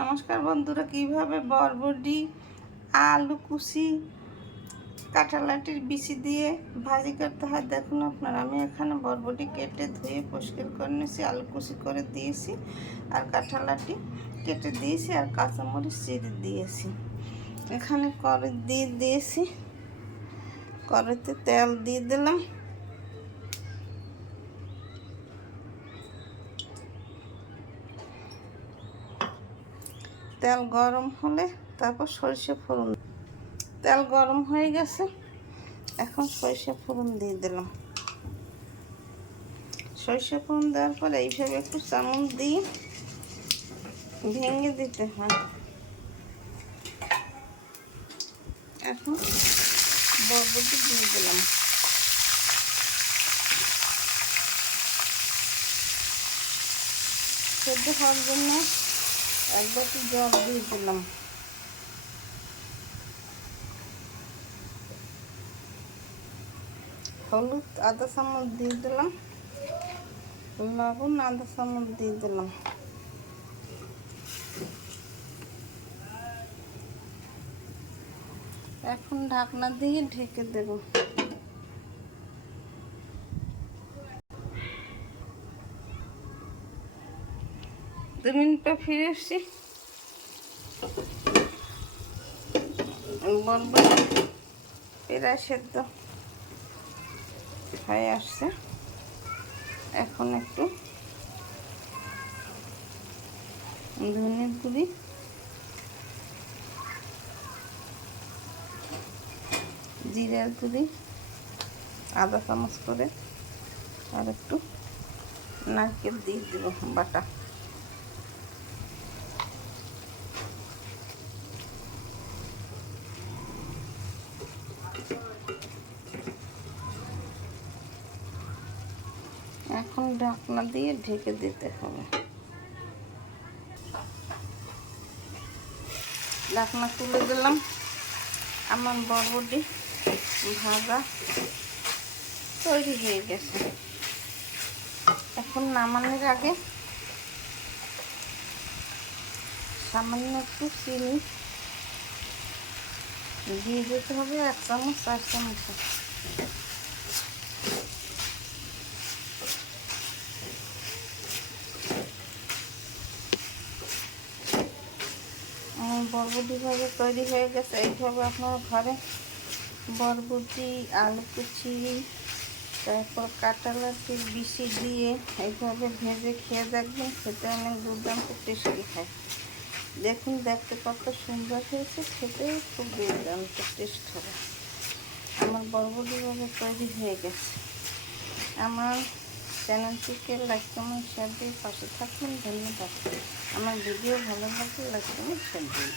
নমস্কার বন্ধুরা, কিভাবে বরবটি আলু কুচি কাঁঠালাটির বিচি দিয়ে ভাজি করতে হয় দেখুন আপনারা। আমি এখানে বরবটি কেটে ধুয়ে পরিষ্কার করে নিয়েছি, আলু কুচি করে দিয়েছি, আর কাঁঠালাটি কেটে দিয়েছি, আর কাঁচামরিচ চিড়ে দিয়েছি। এখানে কড়াই দিয়ে দিয়েছি, কড়াইতে তেল দিয়ে দিলাম। তেল গরম হলে তারপর সরিষা ফোড়ন। তেল গরম হয়ে গেছে, এখন সরিষা ফোড়ন দিয়ে দিলাম। সরিষা ফোড়ন দেওয়ার পরে এইভাবে একটু চামচ দিয়ে ভেঙে দিতে হয়। এখন বরবটি দিয়ে দিলাম। সেদ্ধ হওয়ার জন্য এক বাটি জল দিয়ে দিলাম। হলুদ আধা চামচ দিয়ে দিলাম, লবণ আধা চামচ দিয়ে দিলাম। এখন ঢাকনা দিয়ে ঢেকে দেব। 2 মিনিট পর ফিরে এসছি। বরবটি প্রায় সেদ্ধ হয়ে আসছে। এখন একটু ধনের গুঁড়ি, জিরার গুঁড়ি আধা চামচ করে, আর একটু নারকেল দিয়ে দেব বাটা। এখন ঢাকনা দিয়ে ঢেকে দিতে হবে। ঢাকনা তুলে দিলাম। আমার বরবটি ভাজা তৈরি হয়ে গেছে। এখন নামানোর আগে সামান্য একটু চিনি দিয়ে দিতে হবে, 1 চামচ 4 চামচ। বরবটি ভাজা তৈরি হয়ে গেছে। এইভাবে আপনারা ঘরে বরবটি, আলু কুচি, তারপর কাঁঠালাটির বিচি দিয়ে এইভাবে ভেজে খেয়ে দেখবেন, খেতে অনেক দুর্দান্ত টেস্টি হয়। দেখুন দেখতে কত সুন্দর হয়েছে, খেতেও খুব দুর্দান্ত টেস্ট হবে। আমার বরবটি ভাজা তৈরি হয়ে গেছে। আমার চ্যানেলটিকে লাইক কমেন্ট শেয়ার দিয়ে পাশে থাকবেন। ধন্যবাদ। আমার ভিডিও ভালো লাগলে লাইক কমেন্ট শেয়ার দিন।